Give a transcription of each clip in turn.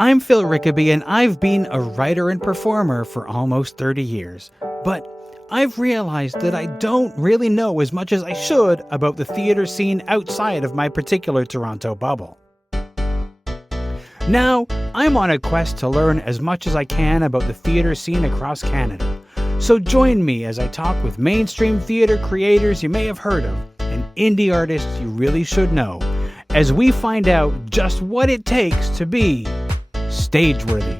I'm Phil Rickaby, and I've been a writer and performer for almost 30 years. But I've realized that I don't really know as much as I should about the theatre scene outside of my particular Toronto bubble. Now, I'm on a quest to learn as much as I can about the theatre scene across Canada. So join me as I talk with mainstream theatre creators you may have heard of and indie artists you really should know, as we find out just what it takes to be stage-worthy.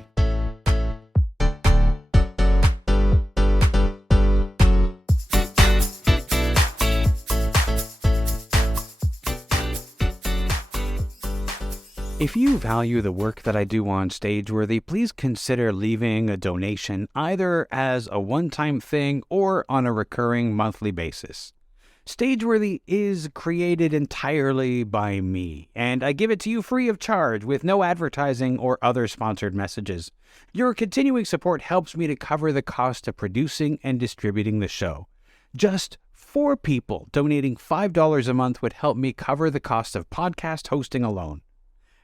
If you value the work that I do on Stageworthy, please consider leaving a donation either as a one-time thing or on a recurring monthly basis. Stageworthy is created entirely by me, and I give it to you free of charge with no advertising or other sponsored messages. Your continuing support helps me to cover the cost of producing and distributing the show. Just 4 people donating $5 a month would help me cover the cost of podcast hosting alone.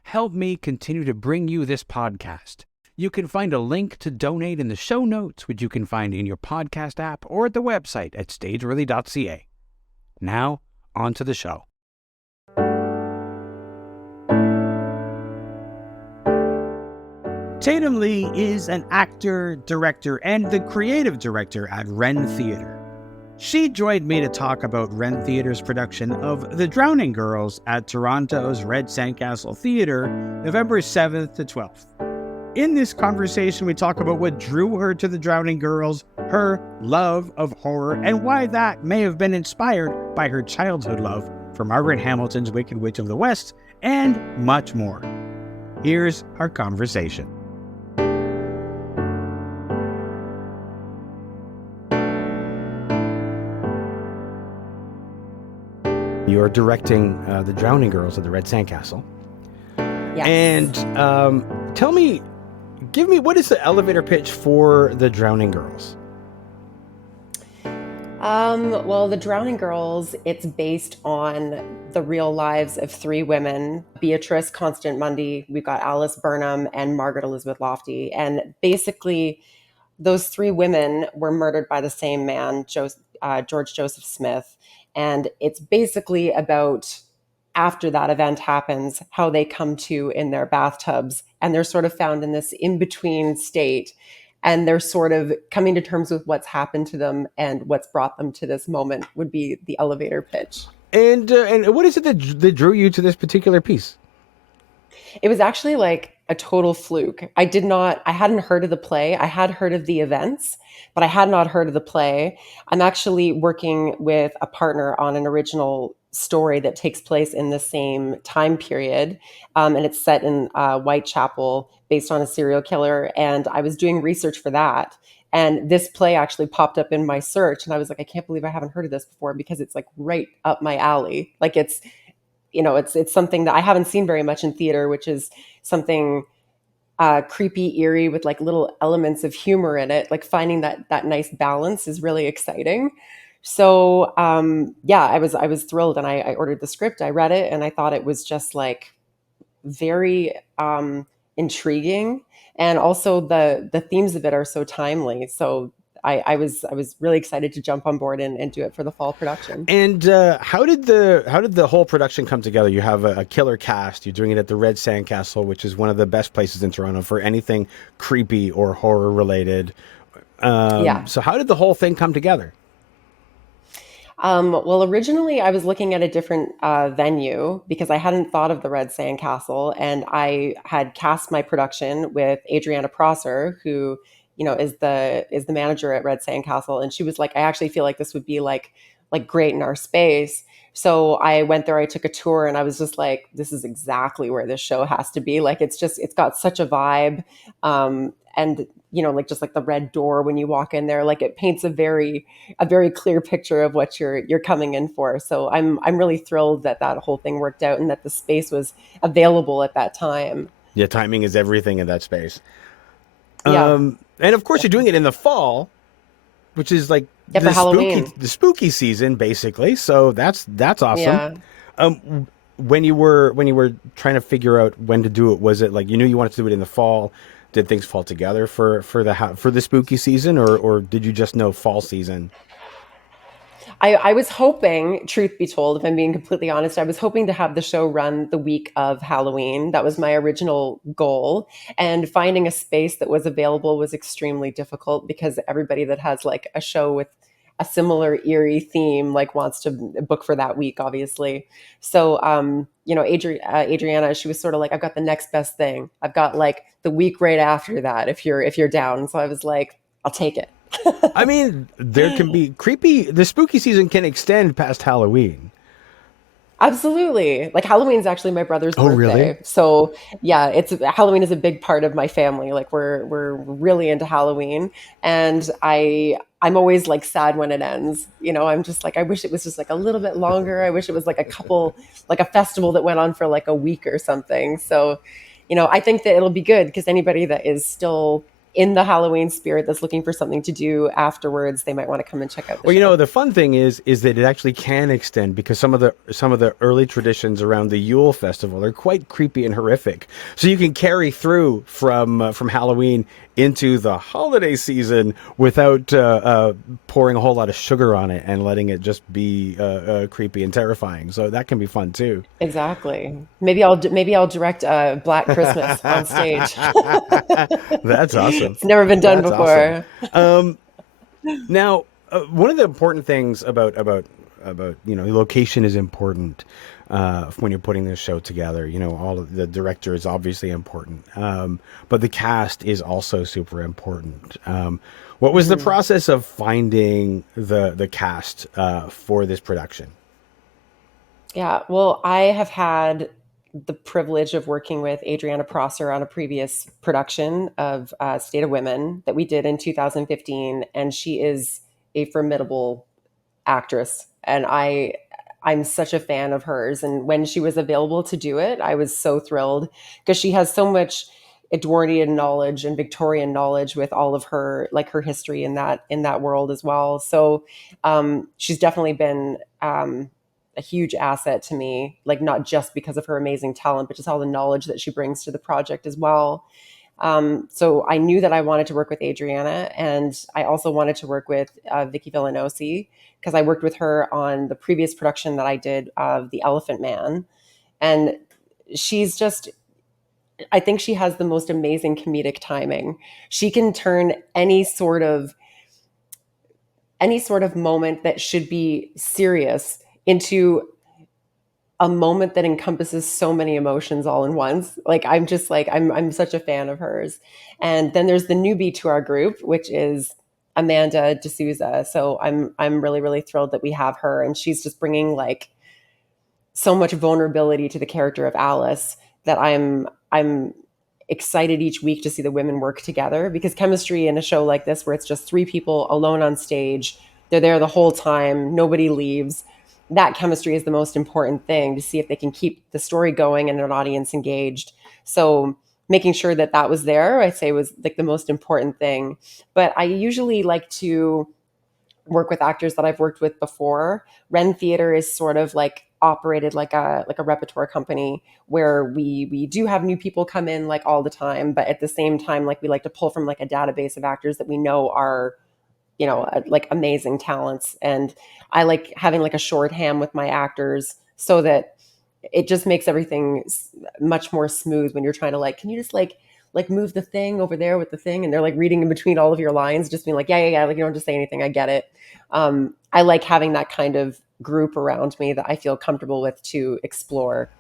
Help me continue to bring you this podcast. You can find a link to donate in the show notes, which you can find in your podcast app or at the website at stageworthy.ca. Now, on to the show. Tatum Lee is an actor, director, and the creative director at Wren Theatre. She joined me to talk about Wren Theatre's production of The Drowning Girls at Toronto's Red Sandcastle Theatre, November 7th to 12th. In this conversation, we talk about what drew her to The Drowning Girls, her love of horror, and why that may have been inspired by her childhood love for Margaret Hamilton's Wicked Witch of the West, and much more. Here's our conversation. You're directing The Drowning Girls at the Red Sandcastle. Yes. And give me, what is the elevator pitch for The Drowning Girls? Well, The Drowning Girls, it's based on the real lives of 3 women, Beatrice Constant Mundy, we've got Alice Burnham, and Margaret Elizabeth Lofty. And basically, those 3 women were murdered by the same man, George Joseph Smith. And it's basically about, after that event happens, how they come to in their bathtubs. And they're sort of found in this in-between state. And they're sort of coming to terms with what's happened to them and what's brought them to this moment would be the elevator pitch. And what is it that drew you to this particular piece? It was actually like a total fluke. I hadn't heard of the play. I had heard of the events, but I had not heard of the play. I'm actually working with a partner on an original story that takes place in the same time period. And it's set in Whitechapel based on a serial killer. And I was doing research for that. And this play actually popped up in my search. And I was like, I can't believe I haven't heard of this before, because it's like right up my alley. Like it's something that I haven't seen very much in theater, which is something creepy, eerie with like little elements of humor in it. Like finding that nice balance is really exciting. So I was thrilled, and I ordered the script. I read it, and I thought it was just like very intriguing, and also the themes of it are so timely. So I was really excited to jump on board and do it for the fall production. And how did the whole production come together? You have a killer cast. You're doing it at the Red Sandcastle, which is one of the best places in Toronto for anything creepy or horror related. So how did the whole thing come together? Well, originally I was looking at a different venue because I hadn't thought of the Red Sandcastle, and I had cast my production with Adriana Prosser, who is the manager at Red Sandcastle, and she was like, I actually feel like this would be like great in our space. So I went there, I took a tour, and I was just like, this is exactly where this show has to be. Like it's got such a vibe. And like just like the red door when you walk in there, like it paints a very clear picture of what you're coming in for. So I'm really thrilled that whole thing worked out and that the space was available at that time. Yeah, timing is everything in that space. Yeah. And of course, you're doing it in the fall, which is like for Halloween, the spooky season, basically. So that's awesome. Yeah. when you were trying to figure out when to do it, was it like you knew you wanted to do it in the fall? Did things fall together for the spooky season, or did you just know fall season? I was hoping, truth be told, if I'm being completely honest, I was hoping to have the show run the week of Halloween. That was my original goal. And finding a space that was available was extremely difficult because everybody that has like a show with a similar eerie theme like wants to book for that week, obviously. So, Adriana, she was sort of like, I've got the next best thing. I've got like the week right after that if you're down. So I was like, I'll take it. I mean, there can be creepy. The spooky season can extend past Halloween. Absolutely. Like Halloween's actually my brother's Oh, really? birthday. So yeah, it's Halloween is a big part of my family. Like we're really into Halloween and I'm always like sad when it ends. You know, I'm just like I wish it was just like a little bit longer. I wish it was like a couple like a festival that went on for like a week or something. So, I think that it'll be good because anybody that is still in the Halloween spirit that's looking for something to do afterwards, they might want to come and check out the Well, show. the fun thing is that it actually can extend because some of the early traditions around the Yule festival are quite creepy and horrific. So you can carry through from Halloween into the holiday season without pouring a whole lot of sugar on it and letting it just be creepy and terrifying. So that can be fun too. Exactly. Maybe I'll direct Black Christmas on stage. That's awesome. It's never been done That's awesome. before. Now, one of the important things about location is important when you're putting this show together. All of the director is obviously important, but the cast is also super important. What was the process of finding the cast for this production? Yeah, well, I have had the privilege of working with Adriana Prosser on a previous production of State of Women that we did in 2015, and she is a formidable actress, and I'm such a fan of hers. And when she was available to do it, I was so thrilled because she has so much Edwardian knowledge and Victorian knowledge with all of her like her history in that world as well. So she's definitely been a huge asset to me, like not just because of her amazing talent, but just all the knowledge that she brings to the project as well. So I knew that I wanted to work with Adriana, and I also wanted to work with Vicky Villanosi because I worked with her on the previous production that I did of The Elephant Man, and she's just. I think she has the most amazing comedic timing. She can turn any sort of moment that should be serious into a moment that encompasses so many emotions all in once. Like I'm just like I'm such a fan of hers. And then there's the newbie to our group, which is Amanda D'Souza. So I'm really really thrilled that we have her, and she's just bringing like so much vulnerability to the character of Alice that I'm excited each week to see the women work together because chemistry in a show like this where it's just three people alone on stage, they're there the whole time, nobody leaves. That chemistry is the most important thing to see if they can keep the story going and an audience engaged. So making sure that that was there, I'd say was like the most important thing. But I usually like to work with actors that I've worked with before. Ren Theater is sort of like operated like a repertoire company where we do have new people come in like all the time, but at the same time like we like to pull from like a database of actors that we know are like amazing talents. And I like having like a shorthand with my actors so that it just makes everything much more smooth when you're trying to like, can you just like move the thing over there with the thing, and they're like reading in between all of your lines, just being like, yeah, like you don't have to say anything, I get it. I like having that kind of group around me that I feel comfortable with to explore.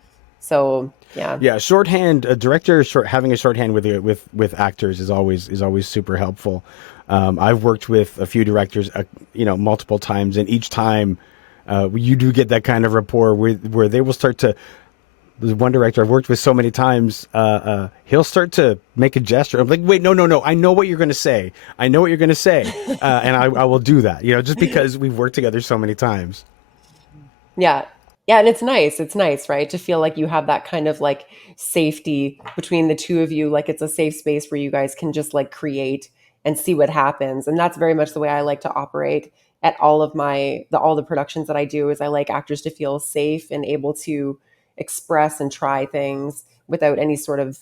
So yeah. Yeah, shorthand. A director having a shorthand with actors is always super helpful. I've worked with a few directors, multiple times, and each time you do get that kind of rapport where they will start to. There's one director I've worked with so many times. He'll start to make a gesture. I'm like, wait, no. I know what you're going to say. I know what you're going to say, and I will do that. Just because we've worked together so many times. Yeah. Yeah, and it's nice. It's nice, right? To feel like you have that kind of like safety between the two of you, like it's a safe space where you guys can just like create and see what happens. And that's very much the way I like to operate at all of all the productions that I do is I like actors to feel safe and able to express and try things without any sort of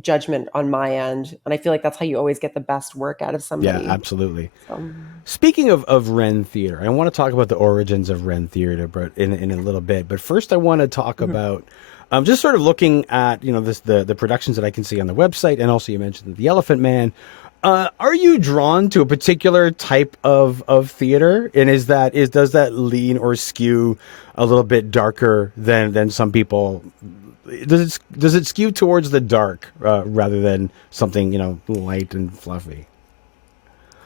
judgment on my end. And I feel like that's how you always get the best work out of Yeah, somebody. absolutely. So, Speaking of Ren theater, I want to talk about the origins of Ren theater, but in a little bit. But first, I want to talk mhm. about just sort of looking at the productions that I can see on the website, and also you mentioned the Elephant Man. Are you drawn to a particular type of theater, and does that lean or skew a little bit darker than some people? Does it skew towards the dark rather than something light and fluffy?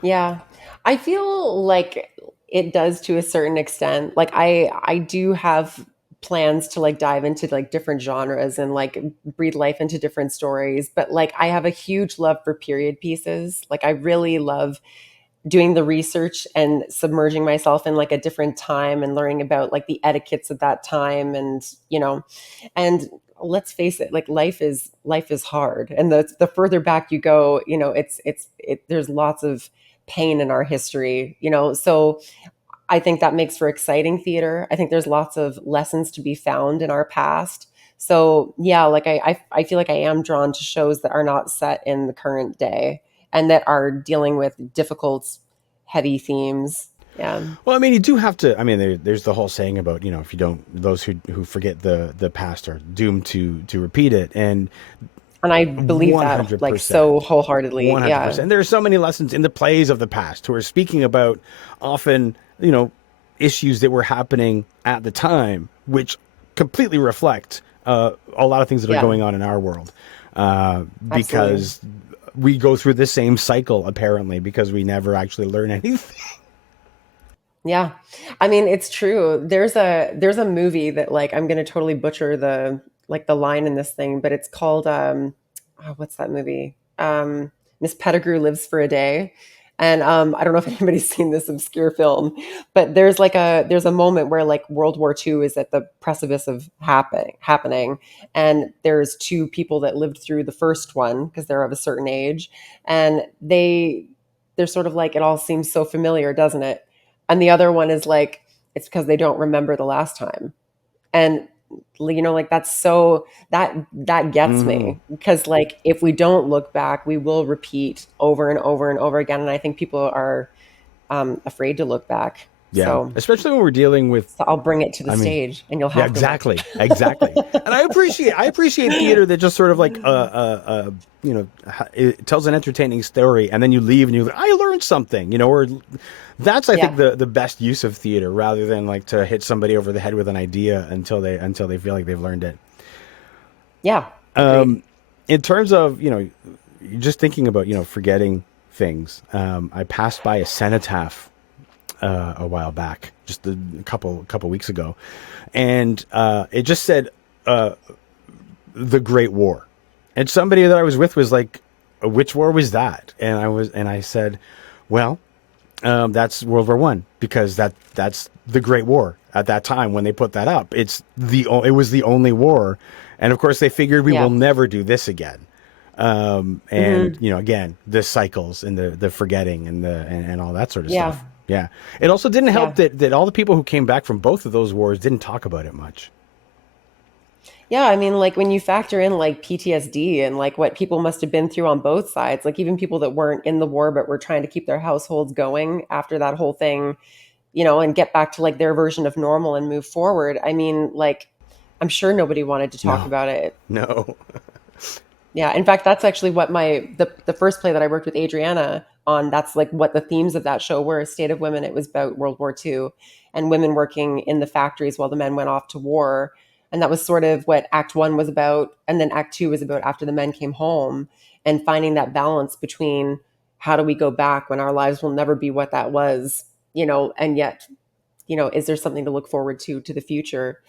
Yeah. I feel like it does to a certain extent. Like I do have plans to like dive into like different genres and like breathe life into different stories, but like I have a huge love for period pieces. Like I really love doing the research and submerging myself in like a different time and learning about like the etiquettes of that time, and and let's face it, like life is hard, and the further back you go, there's lots of pain in our history, so I think that makes for exciting theater. I think there's lots of lessons to be found in our past. So yeah, like I feel like I am drawn to shows that are not set in the current day and that are dealing with difficult, heavy themes. Yeah. Well, I mean, you do have to. I mean, there's the whole saying about if you don't, those who forget the past are doomed to repeat it, and And I believe one that hundred like so percent, wholeheartedly. one hundred Yeah. percent. There are so many lessons in the plays of the past who are speaking about often issues that were happening at the time, which completely reflect a lot of things that are Yeah. going on in our world, Absolutely. because we go through the same cycle apparently because we never actually learn anything. Yeah. I mean, it's true. There's a movie that like I'm going to totally butcher the line in this thing, but it's called oh, what's that movie? Miss Pettigrew Lives for a Day. And I don't know if anybody's seen this obscure film, but there's a moment where like World War II is at the precipice of happening, and there's two people that lived through the first one because they're of a certain age, and they're sort of like, it all seems so familiar, doesn't it? And the other one is like, it's because they don't remember the last time. And like that's so that gets Hmm. me, because like if we don't look back, we will repeat over and over and over again, and I think people are afraid to look back. Yeah, So especially when we're dealing with. I'll bring it to the I mean, stage and you'll yeah, have to look. exactly, exactly. And I appreciate theater that just sort of like it tells an entertaining story, and then you leave and you're like, I learned something, or that's I think Yeah. the best use of theater rather than like to hit somebody over the head with an idea until they feel like they've learned it. Yeah. Agreed. In terms of just thinking about forgetting things, I passed by a cenotaph a while back, just a couple weeks ago, and it just said the Great War, and somebody that I was with was like, "Which war was that?" And I said, "Well, that's World War One because that's the Great War at that time when they put that up. It was the only war, and of course they figured we will Yeah. never do this again." And Hmm. again, the cycles and the forgetting and all that sort of Yeah. stuff. Yeah, it also didn't help Yeah. that all the people who came back from both of those wars didn't talk about it much. Yeah, I mean, like when you factor in like PTSD and like what people must have been through on both sides, like even people that weren't in the war but were trying to keep their households going after that whole thing, and get back to like their version of normal and move forward. I mean, like I'm sure nobody wanted to talk No, about it. no. Yeah, in fact, that's actually what the first play that I worked with Adriana on. That's like what the themes of that show were: State of Women. It was about World War II and women working in the factories while the men went off to war. And that was sort of what Act One was about, and then Act Two was about after the men came home and finding that balance between how do we go back when our lives will never be what that was, and yet, is there something to look forward to the future?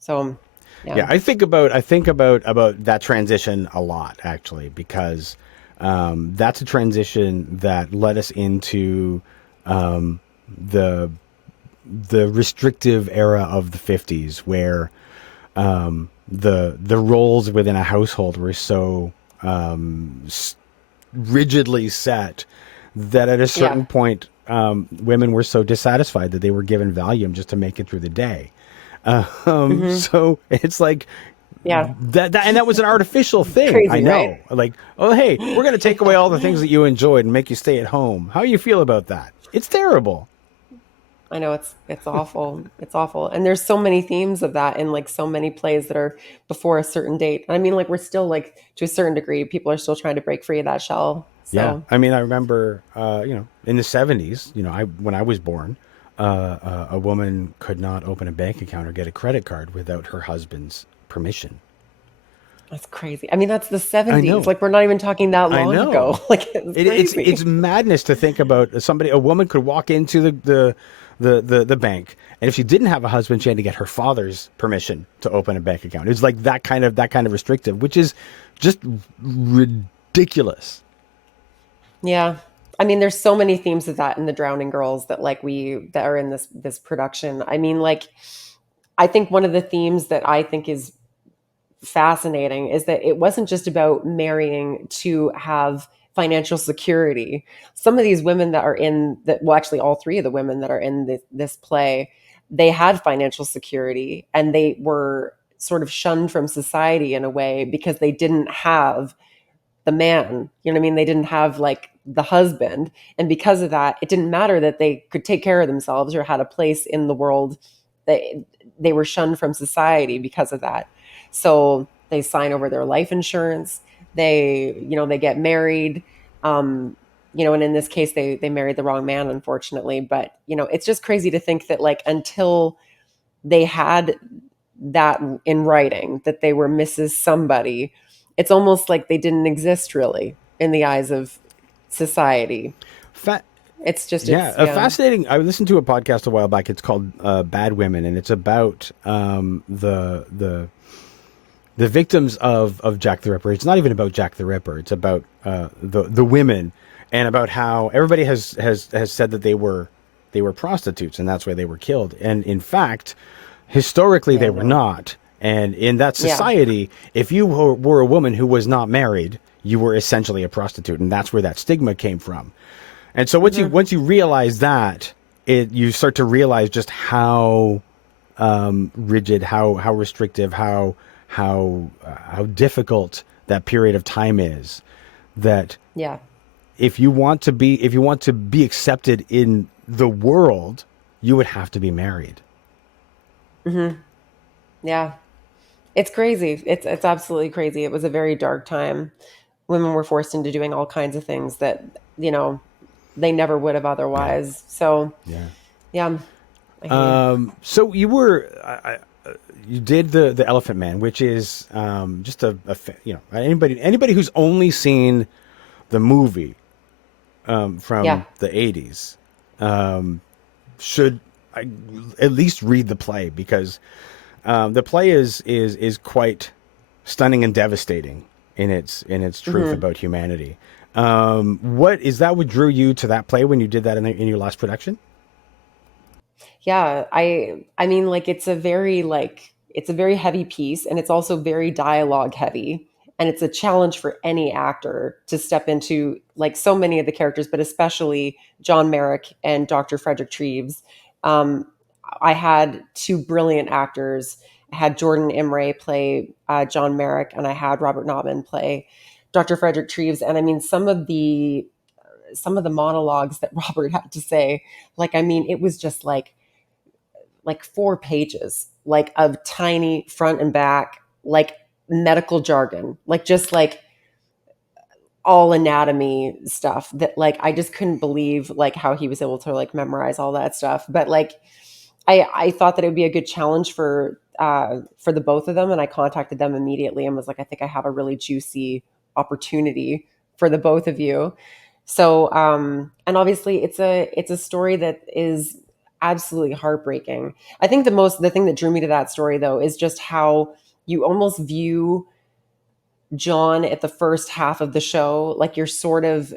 So, yeah, Yeah, I think about that transition a lot actually because that's a transition that led us into the the restrictive era of the 50s where the roles within a household were so rigidly set that at a yeah, certain point women were so dissatisfied that they were given Valium just to make it through the day. Hmm. So it's like Yeah. and that was an artificial thing. I Crazy, right? know. Like, oh, hey, we're going to take away all the things that you enjoyed and make you stay at home. How do you feel about that? It's terrible. I know it's awful. It's awful. And there's so many themes of that in like so many plays that are before a certain date. And I mean, like we're still like to a certain degree, people are still trying to break free of that shell. Yeah, So I mean, I remember, in the '70s, when I was born, a woman could not open a bank account or get a credit card without her husband's permission. that's crazy. I mean, that's the I 70s. know, Like we're not even talking that I long ago. know. Like it's It's crazy. madness to think about a woman could walk into the bank, and if she didn't have a husband, she had to get her father's permission to open a bank account. It's like that kind of restrictive, which is just ridiculous. Yeah. I mean, there's so many themes of that in the Drowning Girls that like we that are in this production. I mean, like I think one of the themes that I think is fascinating is that it wasn't just about marrying to have financial security. Some of these women that are in that, well, actually, all three of the women that are in this play, they had financial security and they were sort of shunned from society in a way because they didn't have the man. You know what I mean? They didn't have like the husband. And because of that, it didn't matter that they could take care of themselves or had a place in the world. They were shunned from society because of that. So they sign over their life insurance. They get married. And in this case, they married the wrong man, unfortunately. But it's just crazy to think that like until they had that in writing that they were Mrs. Somebody, it's almost like they didn't exist really in the eyes of society. Fa- It's just, Yeah, it's, a yeah. fascinating. I listened to a podcast a while back. It's called "Bad Women," and it's about the victims of Jack the Ripper. It's not even about Jack the Ripper. It's about the women, and about how everybody has said that they were prostitutes, and that's why they were killed. And in fact, historically, Yeah, they I were know. not. And in that Yeah. society, if you were a woman who was not married, you were essentially a prostitute, and that's where that stigma came from. And so once you Hmm. once you realize that, you start to realize just how rigid, how restrictive, how difficult that period of time is. That Yeah. if you want to be accepted in the world, you would have to be married. Hmm. Yeah. It's crazy. It's absolutely crazy. It was a very dark time. Women were forced into doing all kinds of things that, they never would have Yeah, otherwise. So, yeah. yeah, I hear you. So you did the Elephant Man, which is just anybody who's only seen the movie Yeah. from the '80s should I, at least read the play, because the play is quite stunning and devastating in its truth Hmm. about humanity. What is that? What drew you to that play when you did that in your last production? Yeah, I mean like it's a very heavy piece and it's also very dialogue heavy and it's a challenge for any actor to step into like so many of the characters but especially John Merrick and Dr. Frederick Treves. Um, I had two brilliant actors. I had Jordan Imre play John Merrick and I had Robert Nauman play Dr. Frederick Treves and I mean some of the monologues that Robert had to say, like I mean it was just like 4 pages, like of tiny front and back, like medical jargon, like just like all anatomy stuff that like I just couldn't believe like how he was able to like memorize all that stuff. But like I thought that it would be a good challenge for the both of them, and I contacted them immediately and was like, I think I have a really juicy opportunity for the both of you. So and obviously it's a story that is absolutely heartbreaking. I think the thing that drew me to that story though is just how you almost view John at the first half of the show like you're sort of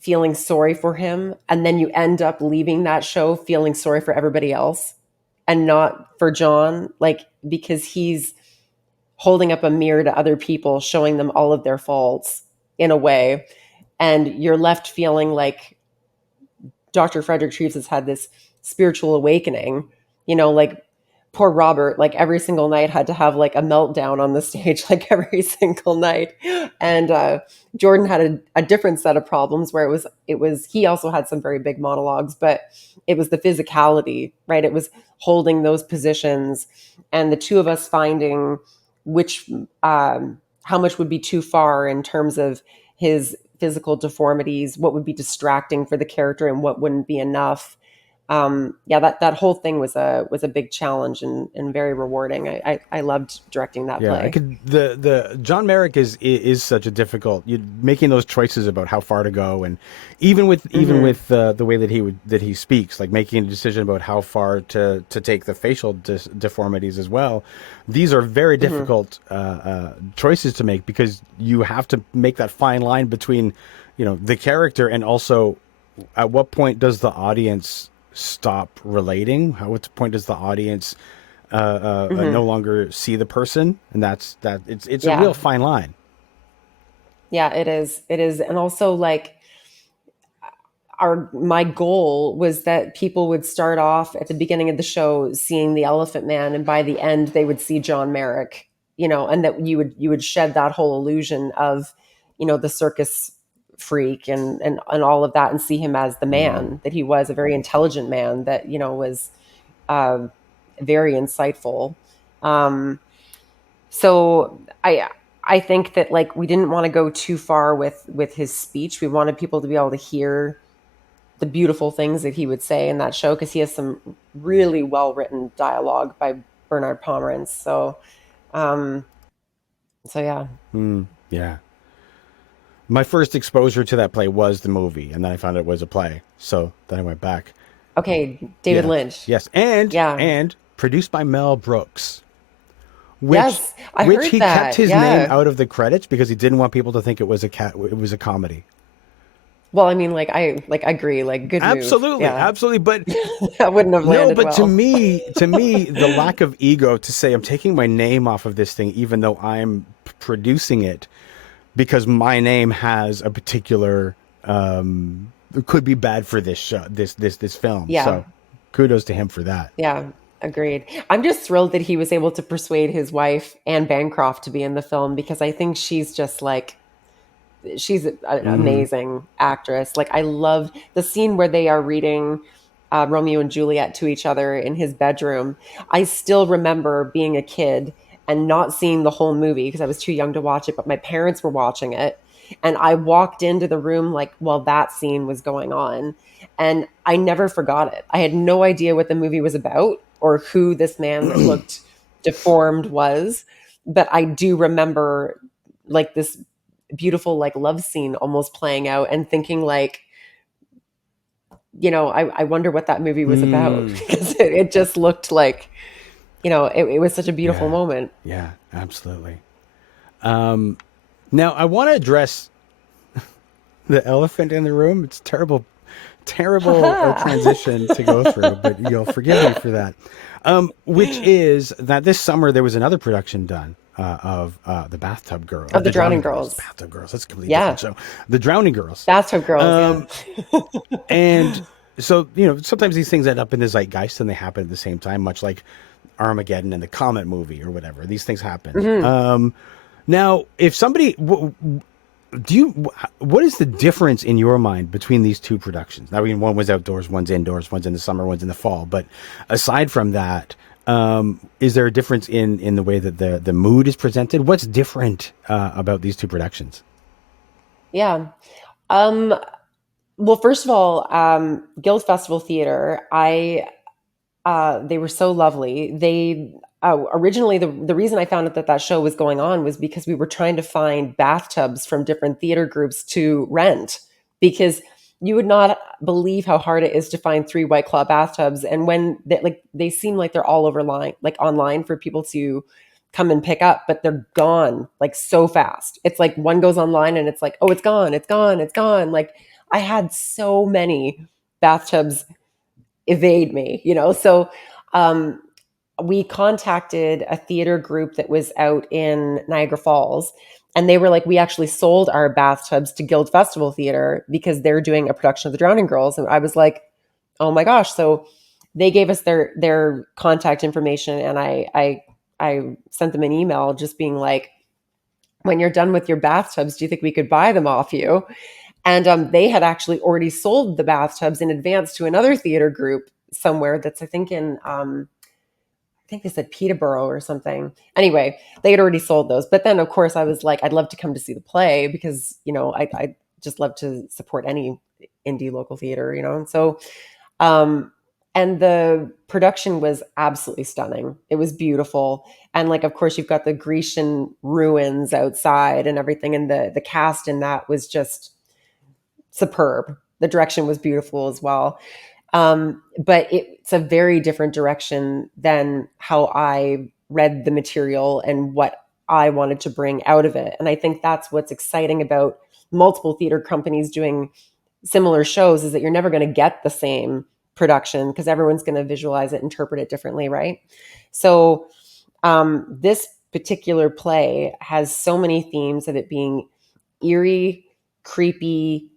feeling sorry for him and then you end up leaving that show feeling sorry for everybody else and not for John, like because he's holding up a mirror to other people showing them all of their faults in a way, and you're left feeling like Dr. Frederick Treves has had this spiritual awakening, like poor Robert, like every single night had to have like a meltdown on the stage, like every single night. And Jordan had a different set of problems where he also had some very big monologues, but it was the physicality, right? It was holding those positions and the two of us finding which, how much would be too far in terms of his physical deformities, what would be distracting for the character and what wouldn't be enough. Yeah, that whole thing was a big challenge and very rewarding. I loved directing that Yeah, I play. could. The John Merrick is such a difficult. You making those choices about how far to go, and even Hmm. with the way that he speaks, like making a decision about how far to take the facial deformities as well. These are very Hmm. difficult choices to make because you have to make that fine line between, the character and also at what point does the audience stop relating? At what point does the audience no Hmm. longer see the person, and it's a real Yeah, fine line. yeah, it is, and also like our my goal was that people would start off at the beginning of the show seeing the Elephant Man, and by the end they would see John Merrick, and that you would shed that whole illusion of, the circus freak and all of that, and see him as the Mm. man that he was, a very intelligent man that was uh, very insightful. Um, so I think that like we didn't want to go too far with his speech. We wanted people to be able to hear the beautiful things that he would say in that show, because he has some really well written dialogue by Bernard Pomerance. Um, so yeah. Mm. Yeah, my first exposure to that play was the movie, and then I found it was a play, so then I went back. Okay, David Yes, Lynch. yes, and Yeah. and produced by Mel Brooks, which Yes, I which heard he kept that. his name Yeah. out of the credits because he didn't want people to think it was a comedy. Well, I mean, like I agree. Like, good move. Absolutely, Yeah. absolutely, but That wouldn't have no, landed but well. to me, the lack of ego to say I'm taking my name off of this thing, even though I'm producing it, because my name has a particular it could be bad for this show, this film. Yeah. So, kudos to him for that. Yeah. Agreed. I'm just thrilled that he was able to persuade his wife, Anne Bancroft, to be in the film, because I think she's just like she's an Mm-hmm. amazing actress. Like, I love the scene where they are reading Romeo and Juliet to each other in his bedroom. I still remember being a kid and not seeing the whole movie because I was too young to watch it, but my parents were watching it. And I walked into the room like while that scene was going on. And I never forgot it. I had no idea what the movie was about or who this man that looked deformed was. But I do remember like this beautiful like love scene almost playing out, and thinking like, I wonder what that movie was about Mm. because it just looked like, it was such a beautiful Yeah, moment. yeah, absolutely. Now I want to address the elephant in the room. It's terrible, terrible Haha. transition to go through, but you'll forgive me for that. Which is that this summer there was another production done of the Bathtub Girl or Of the the Drowning Drowning Girls. Girls. Bathtub Girls. That's a completely different Yeah. show. The Drowning Girls. Bathtub Girls. Yeah. Um, and so sometimes these things end up in the zeitgeist and they happen at the same time, much like Armageddon and the Comet movie or whatever. These things happen. Hmm. Now, if somebody do you what is the difference in your mind between these two productions? Now, I mean, one was outdoors, one's indoors, one's in the summer, one's in the fall. But aside from that, is there a difference in the way that the mood is presented? What's different about these two productions? Yeah. Um, well, first of all, Guild Festival Theater, they were so lovely. They originally the reason I found out that show was going on was because we were trying to find bathtubs from different theater groups to rent, because you would not believe how hard it is to find 3 White Claw bathtubs, and when they seem like they're all over line like online for people to come and pick up, but they're gone like so fast. It's like one goes online and it's like, oh, it's gone, it's gone, it's gone. Like, I had so many bathtubs evade me, so um, we contacted a theater group that was out in Niagara Falls, and they were like, we actually sold our bathtubs to Guild Festival Theater because they're doing a production of The Drowning Girls. And I was like, oh my gosh. So they gave us their contact information, and I sent them an email just being like, when you're done with your bathtubs, do you think we could buy them off you? And they had actually already sold the bathtubs in advance to another theater group somewhere that's, I think, in, I think they said Peterborough or something. Anyway, they had already sold those. But then, of course, I was like, I'd love to come to see the play because, I just love to support any indie local theater, And so, um, and the production was absolutely stunning. It was beautiful. And like, of course, you've got the Grecian ruins outside and everything. And the cast in that was just superb. The direction was beautiful as well. But it's a very different direction than how I read the material and what I wanted to bring out of it. And I think that's what's exciting about multiple theater companies doing similar shows, is that you're never going to get the same production because everyone's going to visualize it, interpret it differently, right? So this particular play has so many themes of it being eerie, creepy,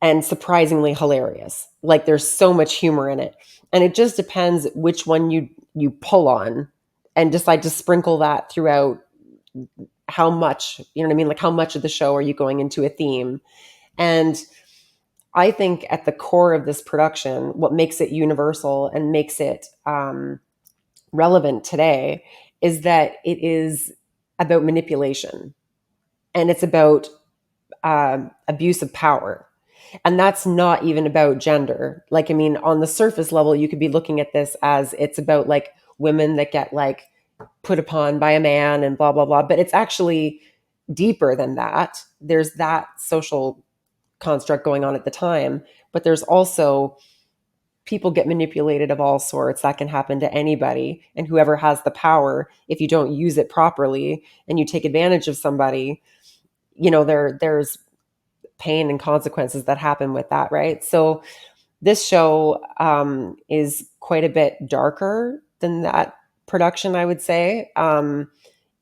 and surprisingly hilarious. Like there's so much humor in it. And it just depends which one you pull on and decide to sprinkle that throughout. How much, you know what I mean? Like how much of the show are you going into a theme? And I think at the core of this production, what makes it universal and makes it relevant today is that it is about manipulation, and it's about abuse of power. And that's not even about gender. Like, I mean, on the surface level, you could be looking at this as it's about like women that get like put upon by a man and blah, blah, blah. But it's actually deeper than that. There's that social construct going on at the time, but there's also people get manipulated of all sorts. That can happen to anybody. And whoever has the power, if you don't use it properly and you take advantage of somebody, there's pain and consequences that happen with that, right? So this show is quite a bit darker than that production, I would say.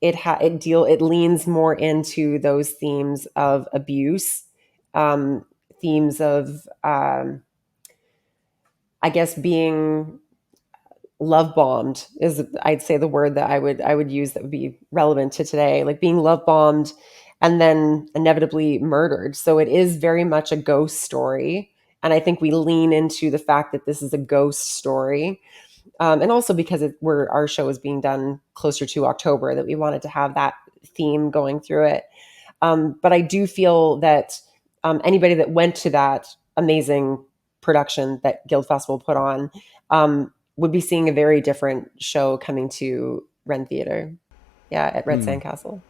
It leans more into those themes of abuse, themes of I guess being love bombed is, I'd say, the word that I would use that would be relevant to today, like being love bombed and then inevitably murdered. So it is very much a ghost story. And I think we lean into the fact that this is a ghost story. And also because our show is being done closer to October, that we wanted to have that theme going through it. But I do feel that anybody that went to that amazing production that Guild Festival put on would be seeing a very different show coming to Ren Theater. Yeah, at Red Sandcastle.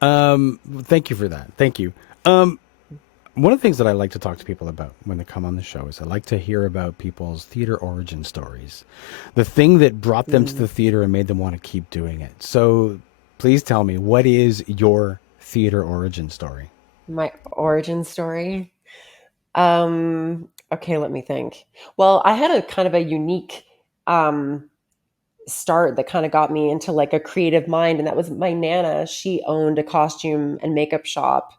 Thank you for that. Thank you. One of the things that I like to talk to people about when they come on the show is I like to hear about people's theater origin stories, the thing that brought them to the theater and made them want to keep doing it. So please tell me, what is your theater origin story? My origin story. Okay, let me think. Well, I had a kind of a unique start that kind of got me into like a creative mind, and that was my nana. She owned a costume and makeup shop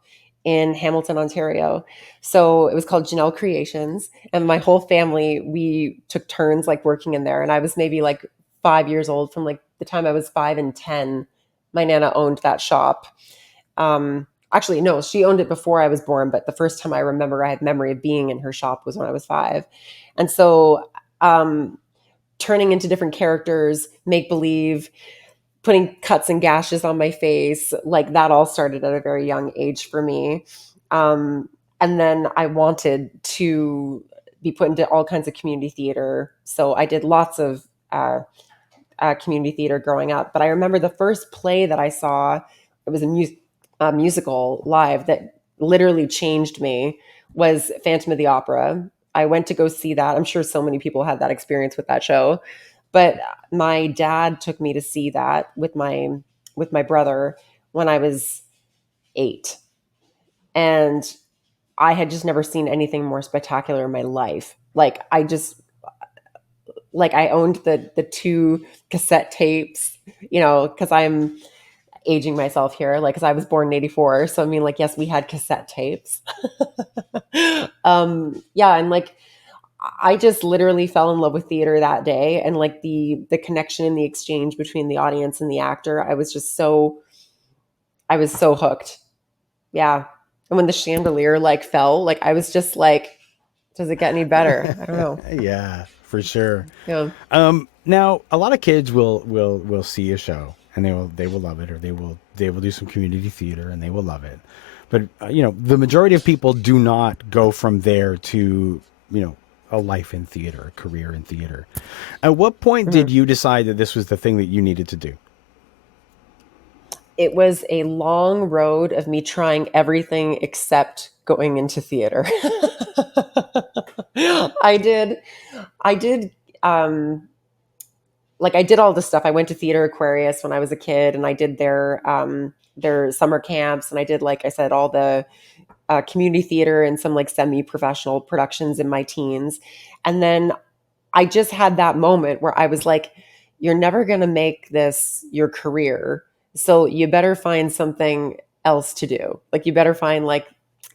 in Hamilton, Ontario. So it was called Janelle Creations, and my whole family, we took turns like working in there. And I was maybe like 5 years old. From like the time I was 5 and 10, my nana owned that shop. Actually, no, she owned it before I was born, but the first time I remember I had memory of being in her shop was when I was 5. And so turning into different characters, make believe, putting cuts and gashes on my face, like that all started at a very young age for me. And then I wanted to be put into all kinds of community theater. So I did lots of community theater growing up. But I remember the first play that I saw, it was a musical live that literally changed me, was Phantom of the Opera. I went to go see that. I'm sure so many people had that experience with that show. But my dad took me to see that with my brother when I was 8. And I had just never seen anything more spectacular in my life. I owned the two cassette tapes, because I'm aging myself here, like, because I was born in 84. So I mean, like, yes, we had cassette tapes. Yeah, and like I just literally fell in love with theater that day, and like the connection and the exchange between the audience and the actor. I was so hooked. Yeah. And when the chandelier like fell, like I was just like, does it get any better? I don't know. Yeah, for sure. Yeah. Now a lot of kids will see a show and they will love it, or they will do some community theater and they will love it. But the majority of people do not go from there to a life in theater, a career in theater. At what point did Mhm. you decide that this was the thing that you needed to do? It was a long road of me trying everything except going into theater. I did, I did, um, like I did all this stuff. I went to Theater Aquarius when I was a kid, and I did their summer camps, and I did, like I said, all the community theater and some like semi-professional productions in my teens. And then I just had that moment where I was like, you're never going to make this your career. So you better find something else to do. Like you better find like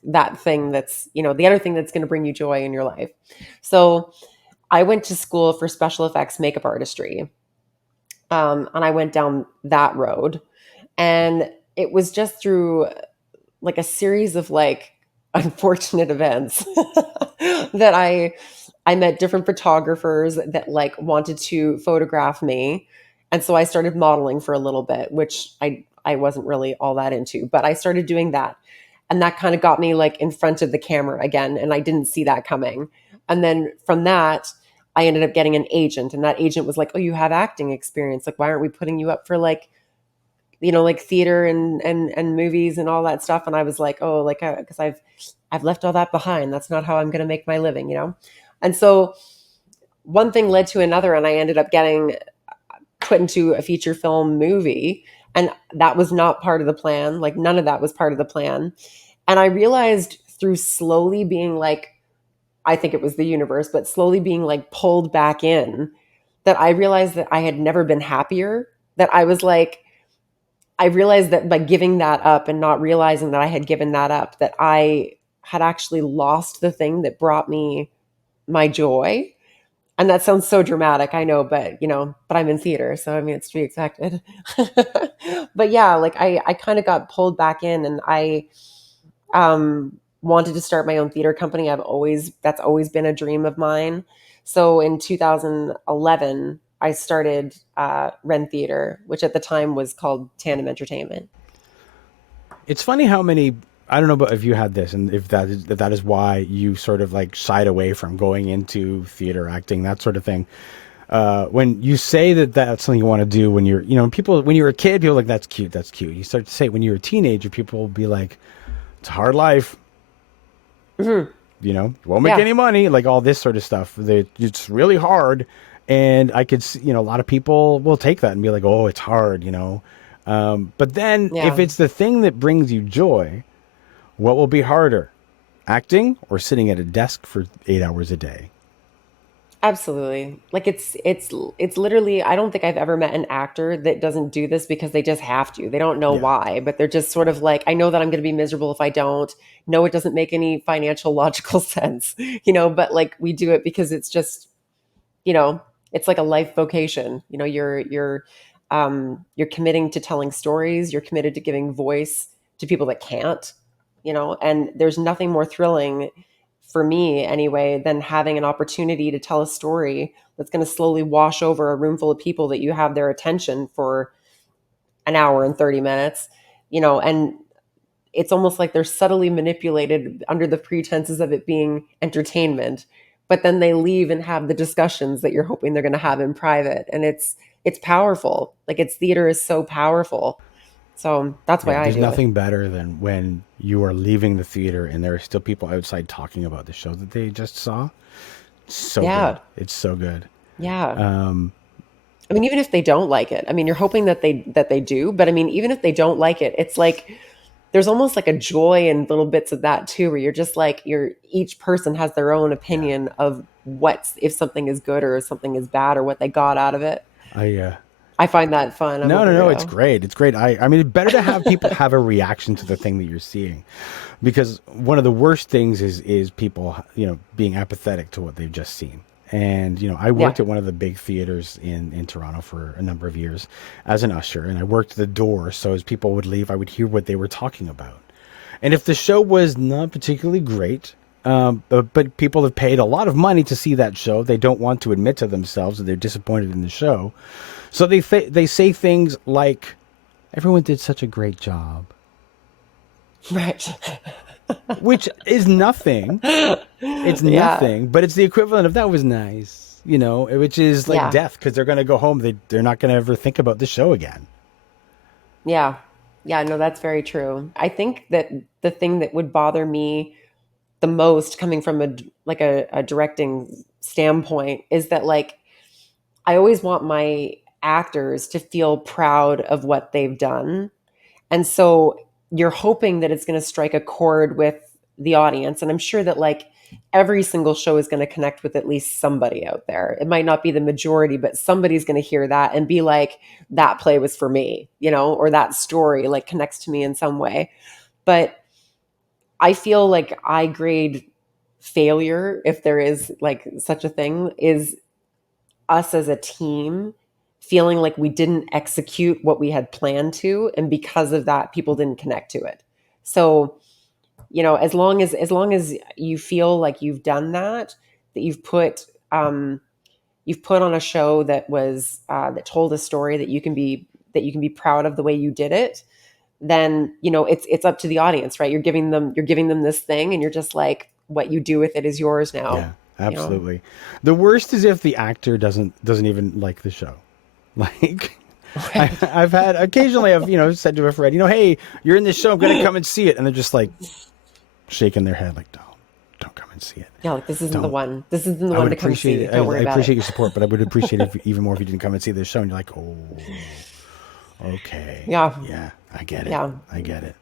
that thing that's, the other thing that's going to bring you joy in your life. So I went to school for special effects makeup artistry. And I went down that road. And it was just through like a series of like unfortunate events that I met different photographers that like wanted to photograph me. And so I started modeling for a little bit, which I wasn't really all that into, but I started doing that. And that kind of got me like in front of the camera again, and I didn't see that coming. And then from that, I ended up getting an agent, and that agent was like, "Oh, you have acting experience. Like why aren't we putting you up for like like theater and movies and all that stuff?" And I was like, oh, like because I've left all that behind. That's not how I'm going to make my living. And so one thing led to another, and I ended up getting put into a feature film movie, and that was not part of the plan. Like none of that was part of the plan. And I realized through slowly being like, I think it was the universe, but slowly being like pulled back in, that I realized that I had never been happier. That I was like, I realized that by giving that up and not realizing that I had given that up, that I had actually lost the thing that brought me my joy. And that sounds so dramatic, I know, but but I'm in theater, so I mean it's to be expected. But yeah, like I kind of got pulled back in, and I wanted to start my own theater company. That's always been a dream of mine. So in 2011, I started Ren Theater, which at the time was called Tandem Entertainment. It's funny how many, I don't know about if you had this, and if that is why you sort of like shied away from going into theater acting, that sort of thing. When you say that that's something you want to do when people, when you're a kid, people are like, that's cute, that's cute. You start to say it when you're a teenager, people will be like, it's a hard life, Mhm. you won't make Yeah, any money, like all this sort of stuff. It's really hard. And I could see, a lot of people will take that and be like, oh, it's hard. But then if yeah. it's the thing that brings you joy, what will be harder, acting or sitting at a desk for 8 hours a day? Absolutely. Like it's literally, I don't think I've ever met an actor that doesn't do this because they just have to. They don't know Yeah. why, but they're just sort of like, I know that I'm going to be miserable if I don't. No, it doesn't make any financial logical sense, but like we do it because it's just, you know, it's like a life vocation. You're committing to telling stories, you're committed to giving voice to people that can't, and there's nothing more thrilling for me anyway than having an opportunity to tell a story that's going to slowly wash over a room full of people that you have their attention for an hour and 30 minutes, and it's almost like they're subtly manipulated under the pretenses of it being entertainment, but then they leave and have the discussions that you're hoping they're going to have in private, and it's powerful. Like it's theater is so powerful. So that's why Yeah, I there's do it. nothing better than when you are leaving the theater and there are still people outside talking about the show that they just saw. It's so good. Yeah. It's so good. Yeah. Um, I mean, even if they don't like it, I mean, you're hoping that they do, but I mean, even if they don't like it, it's like there's almost like a joy in little bits of that too, where you're just like each person has their own yeah, opinion of what's if something is good or if something is bad or what they got out of it. I I find that fun. I'm a No, it's weirdo. great. It's great. I mean, it's better to have people have a reaction to the thing that you're seeing, because one of the worst things is people, being apathetic to what they've just seen. And I Yeah. worked at one of the big theaters in Toronto for a number of years as an usher, and I worked the door, so as people would leave, I would hear what they were talking about. And if the show was not particularly great, but people have paid a lot of money to see that show, they don't want to admit to themselves that they're disappointed in the show. So they say things like, "Everyone did such a great job," Right. which is nothing. It's Yeah. nothing, but it's the equivalent of "that was nice," which is like Yeah. death, because they're going to go home. They're not going to ever think about the show again. Yeah. Yeah. No, that's very true. I think that the thing that would bother me the most coming from a directing standpoint is that like I always want my actors to feel proud of what they've done. And so you're hoping that it's going to strike a chord with the audience. And I'm sure that like every single show is going to connect with at least somebody out there. It might not be the majority, but somebody's going to hear that and be like, that play was for me, or that story like connects to me in some way. But I feel like I grade failure, if there is like such a thing, is us as a team feeling like we didn't execute what we had planned to, and because of that people didn't connect to it. So as long as you feel like you've done that you've put on a show that was that told a story that you can be proud of the way you did it, then it's up to the audience, right? You're giving them this thing, and you're just like, what you do with it is yours now. Yeah, you know absolutely. The worst is if the actor doesn't even like the show. Like, right. I've had occasionally, I've said to a friend, "Hey, you're in this show. I'm going to come and see it," and they're just like shaking their head, like, don't come and see it. Yeah, like this isn't the Don't. one. This isn't the I one would to come appreciate see. it. Don't I worry about appreciate it. your support, but I would appreciate it even more if you didn't come and see this show. And you're like, "Oh, okay, Yeah, yeah, I get it. yeah. I get it."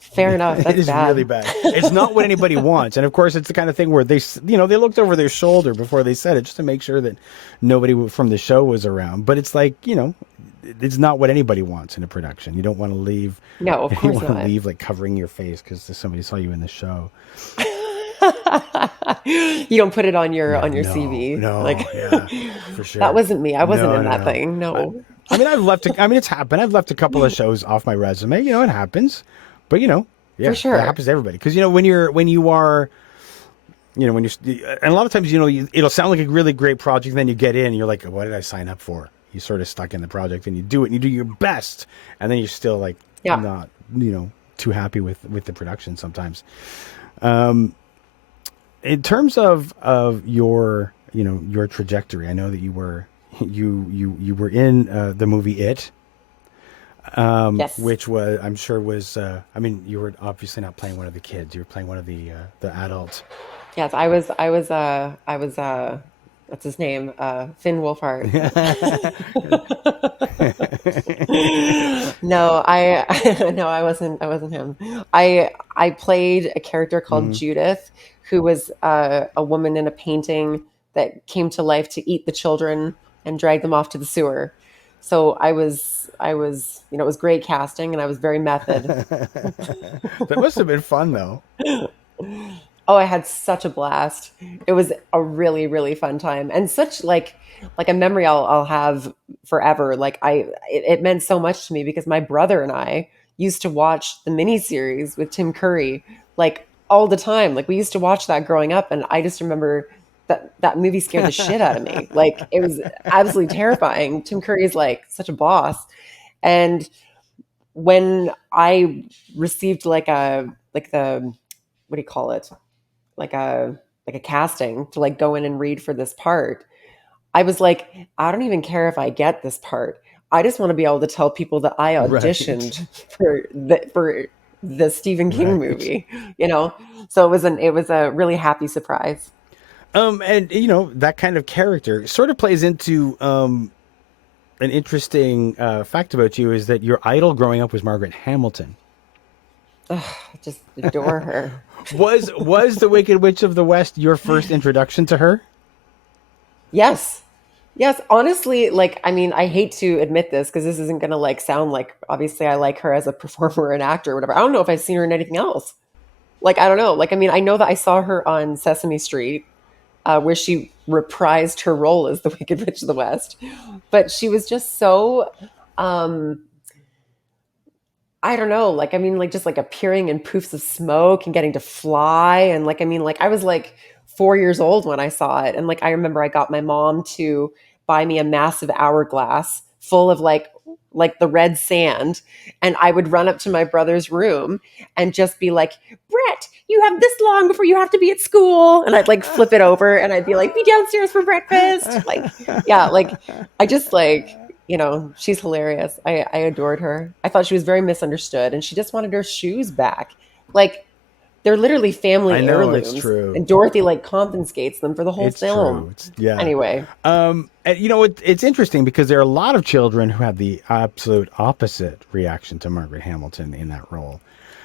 Fair enough. It That's is really bad. bad. It's not what anybody wants, and of course, it's the kind of thing where they looked over their shoulder before they said it, just to make sure that nobody from the show was around. But it's like, it's not what anybody wants in a production. You don't want to leave. No, of You course want to not. leave like covering your face because somebody saw you in the show. You don't put it on your Yeah, on your no, CV. Like no, yeah, for that sure. wasn't me. I wasn't No, in no, that no. thing. I, No. I mean, it's happened. I've left a couple of shows off my resume. It happens, but For yeah, that sure. happens to everybody. Because when you're, and a lot of times, it'll sound like a really great project, and then you get in, and you're like, what did I sign up for? You're sort of stuck in the project, and you do it, and you do your best, and then you're still like Yeah. not, too happy with the production sometimes. Um, in terms of your trajectory, I know that you were in the movie It, Yes. which I'm sure was I mean, you were obviously not playing one of the kids, you were playing one of the adults. Yes. I was what's his name? Finn Wolfhard. No, no, I wasn't him. I played a character called Mhm. Judith, who was a woman in a painting that came to life to eat the children and drag them off to the sewer. So it was great casting, and I was very method. That must have been fun though. Oh, I had such a blast. It was a really, really fun time, and such like a memory I'll have forever. Like it meant so much to me because my brother and I used to watch the miniseries with Tim Curry like all the time. Like we used to watch that growing up, and I just remember that movie scared the shit out of me. Like it was absolutely terrifying. Tim Curry is like such a boss, and when I received like the what do you call it? Like a casting to like go in and read for this part. I was like, I don't even care if I get this part. I just want to be able to tell people that I Right. auditioned for the Stephen King Right. movie, you know? So it was a really happy surprise. And that kind of character sort of plays into an interesting fact about you, is that your idol growing up was Margaret Hamilton. Ugh, I just adore her. Was the Wicked Witch of the West your first introduction to her? Yes. Yes, honestly, like, I mean, I hate to admit this because this isn't gonna like sound like obviously I like her as a performer and actor or whatever. I don't know if I've seen her in anything else. Like, I don't know. Like, I mean, I know that I saw her on Sesame Street, where she reprised her role as the Wicked Witch of the West. But she was just so um I don't know, like, I mean, like, just, like, appearing in poofs of smoke and getting to fly, and, like, I mean, like, I was, like, 4 years old when I saw it, and, like, I remember I got my mom to buy me a massive hourglass full of, like, the red sand, and I would run up to my brother's room and just be like, "Brett, you have this long before you have to be at school," and I'd, like, flip it over, and I'd be like, "Be downstairs for breakfast." Like, yeah, like, I just, like she's hilarious. I adored her. I thought she was very misunderstood and she just wanted her shoes back. Like they're literally I family know it's heirlooms true. and Dorothy like confiscates them for the whole It's film. true. It's yeah. Anyway, And, it's interesting because there are a lot of children who have the absolute opposite reaction to Margaret Hamilton in that role.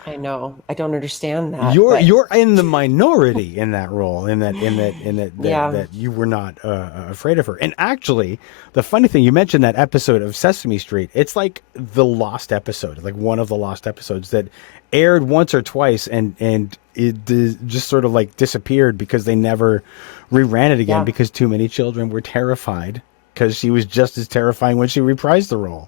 I know. I don't understand that, You're but you're in the minority in that role, in that yeah. that you were not afraid of her. And actually, the funny thing, you mentioned that episode of Sesame Street. It's like the lost episode, like one of the lost episodes that aired once or twice, and it just sort of like disappeared because they never reran it again Yeah. because too many children were terrified because she was just as terrifying when she reprised the role.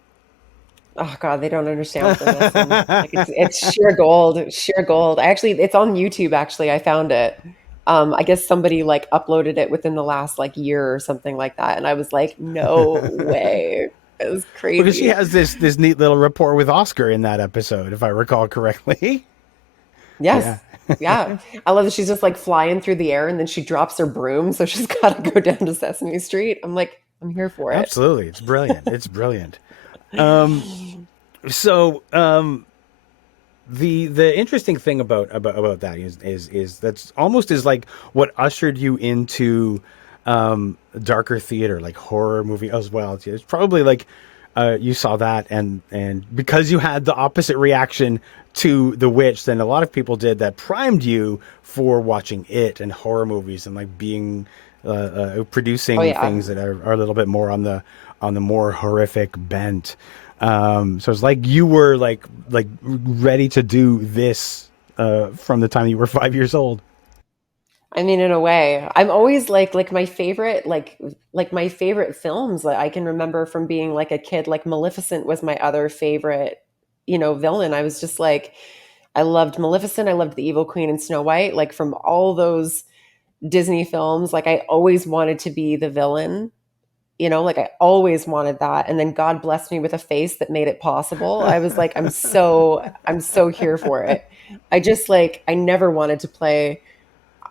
Oh God, they don't understand what they're missing. Like it's sheer gold, sheer gold. I actually it's on YouTube actually. I found it. I guess somebody like uploaded it within the last like year or something like that. And I was like, no way. It was Because she crazy. has this neat little rapport with Oscar in that episode, if I recall correctly. Yeah. Yes. Yeah. I love that she's just like flying through the air and then she drops her broom. So she's got to go down to Sesame Street. I'm like, I'm here for it. Absolutely. It's brilliant. It's brilliant. Um, so the interesting thing about that is that's almost is like what ushered you into darker theater, like horror movie as well. It's probably like you saw that and because you had the opposite reaction to The Witch than a lot of people did, that primed you for watching it and horror movies and like being Oh, producing yeah. things that are a little bit more on the more horrific bent. So it's like you were like ready to do this from the time you were 5 years old. I mean, in a way, I'm always like my favorite, like my favorite films that I can remember from being like a kid, like Maleficent was my other favorite, villain. I was just like, I loved Maleficent. I loved the Evil Queen and Snow White. Like from all those Disney films, like I always wanted to be the villain. Like I always wanted that. And then God blessed me with a face that made it possible. I was like, I'm so here for it. I just like, I never wanted to play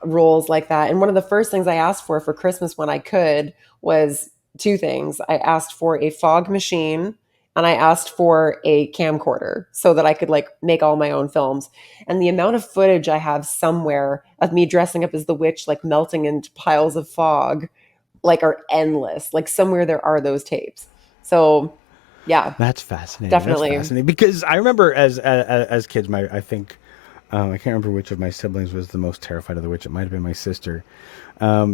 roles like that. And one of the first things I asked for Christmas when I could was two things. I asked for a fog machine and I asked for a camcorder so that I could like make all my own films. And the amount of footage I have somewhere of me dressing up as the witch, like melting into piles of fog, like are endless. Like somewhere there are those tapes. So yeah, That's fascinating. That's definitely. fascinating because I remember as kids, I think I can't remember which of my siblings was the most terrified of the witch. It might have been my sister.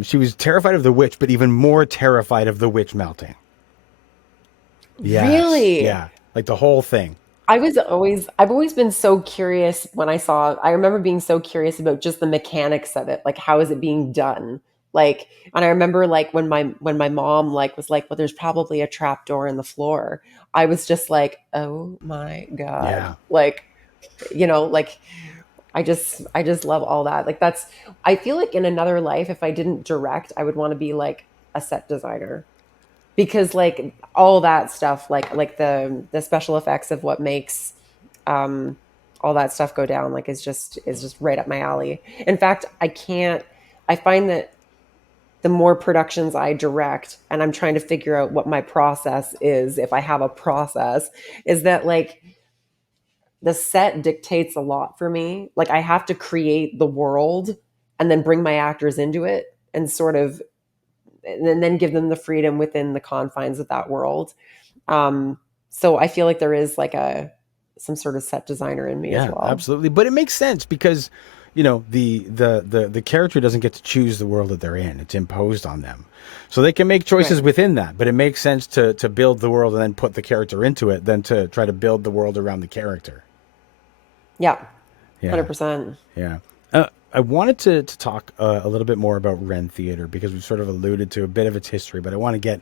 She was terrified of the witch, but even more terrified of the witch melting. Yes, Really? yeah, like the whole thing. I've always been so curious I remember being so curious about just the mechanics of it. Like, how is it being done? Like, and I remember like when my mom like was like, well, there's probably a trap door in the floor. I was just like, oh my God. Yeah, Like, like I just love all that. Like I feel like in another life, if I didn't direct, I would want to be like a set designer because like all that stuff like the special effects of what makes um all that stuff go down like is just right up my alley. In fact, I find that the more productions I direct and I'm trying to figure out what my process is, if I have a process, is that like the set dictates a lot for me. Like I have to create the world and then bring my actors into it and sort of and then give them the freedom within the confines of that world. Um, so I feel like there is like a some sort of set designer in me as yeah, well. absolutely. But it makes sense because the character doesn't get to choose the world that they're in. It's imposed on them. So they can make choices Right. within that, but it makes sense to build the world and then put the character into it than to try to build the world around the character. Yeah. Yeah. 100%. Yeah. I wanted to talk a little bit more about Ren Theater because we've sort of alluded to a bit of its history, but I want to get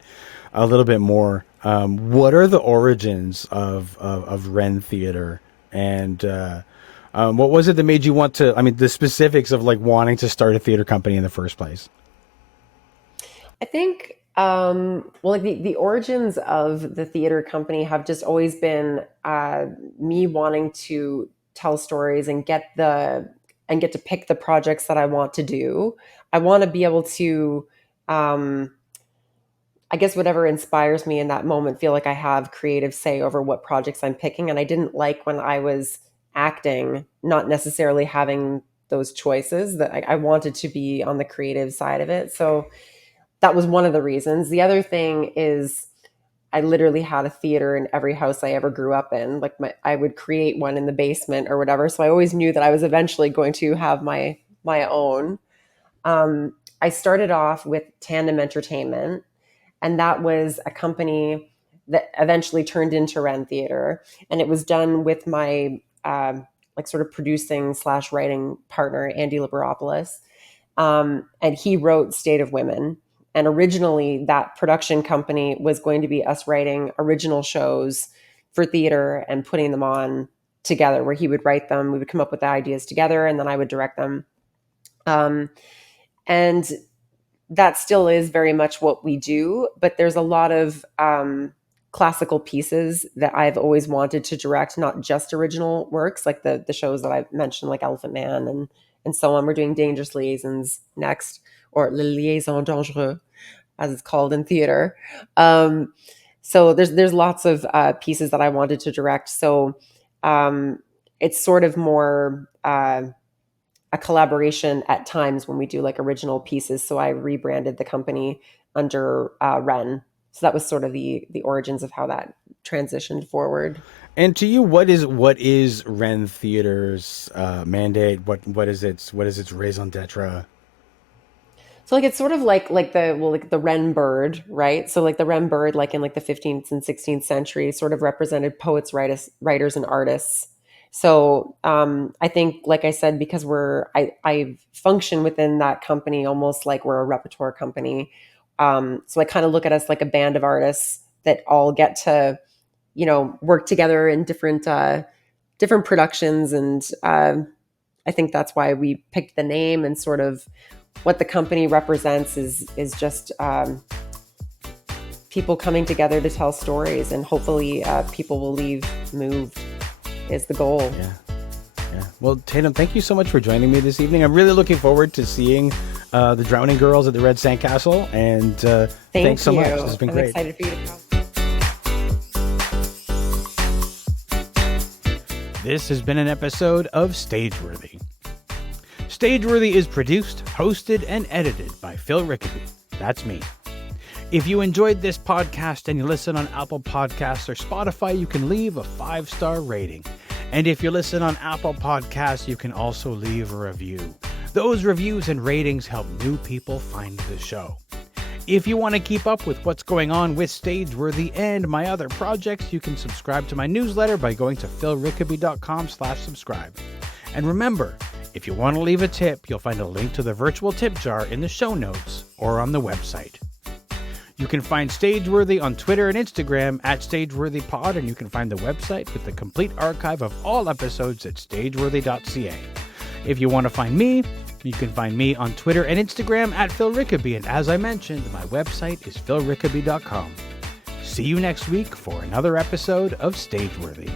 a little bit more. What are the origins of Ren Theater, and what was it that made you want to? I mean, the specifics of like wanting to start a theater company in the first place. I think, well, like the origins of the theater company have just always been me wanting to tell stories and get to pick the projects that I want to do. I want to be able to, um, I guess, whatever inspires me in that moment, feel like I have creative say over what projects I'm picking. And I didn't like when I was acting, not necessarily having those choices. That I wanted to be on the creative side of it. So that was one of the reasons. The other thing is I literally had a theater in every house I ever grew up in. Like I would create one in the basement or whatever. So I always knew that I was eventually going to have my own. I started off with Tandem Entertainment, and that was a company that eventually turned into Ren Theater, and it was done with my like sort of producing slash writing partner Andy Liberopoulos, and he wrote State of Women. And originally, that production company was going to be us writing original shows for theater and putting them on together, where he would write them, we would come up with the ideas together, and then I would direct them. Um, and that still is very much what we do, but there's a lot of classical pieces that I've always wanted to direct, not just original works like the shows that I've mentioned, like Elephant Man and so on. We're doing Dangerous Liaisons next, or Le Liaison Dangereux, as it's called in theater. Um, so there's lots of pieces that I wanted to direct. So um, it's sort of more a collaboration at times when we do like original pieces. So I rebranded the company under Ren. So that was sort of the origins of how that transitioned forward. And to you, what is Ren Theater's mandate? What is its raison d'être? So like it's sort of like the wren bird, right? So like the wren bird, like in like the 15th and 16th century, sort of represented poets, writers, and artists. So I think, like I said, because I function within that company almost like we're a repertoire company. So I kind of look at us like a band of artists that all get to, work together in different productions, and I think that's why we picked the name, and sort of what the company represents is just people coming together to tell stories, and hopefully people will leave moved is the goal. Yeah. Yeah. Well, Tatum, thank you so much for joining me this evening. I'm really looking forward to seeing the Drowning Girls at the Red Sandcastle, and thanks so much. This has been I'm great. excited for you to come. This has been an episode of Stageworthy. Stageworthy is produced, hosted, and edited by Phil Rickaby. That's me. If you enjoyed this podcast and you listen on Apple Podcasts or Spotify, you can leave a 5-star rating. And if you listen on Apple Podcasts, you can also leave a review. Those reviews and ratings help new people find the show. If you want to keep up with what's going on with Stageworthy and my other projects, you can subscribe to my newsletter by going to philrickaby.com/subscribe. And remember, if you want to leave a tip, you'll find a link to the virtual tip jar in the show notes or on the website. You can find Stageworthy on Twitter and Instagram at StageworthyPod, and you can find the website with the complete archive of all episodes at stageworthy.ca. If you want to find me, you can find me on Twitter and Instagram at Phil Rickaby, and as I mentioned, my website is philrickaby.com. See you next week for another episode of Stageworthy.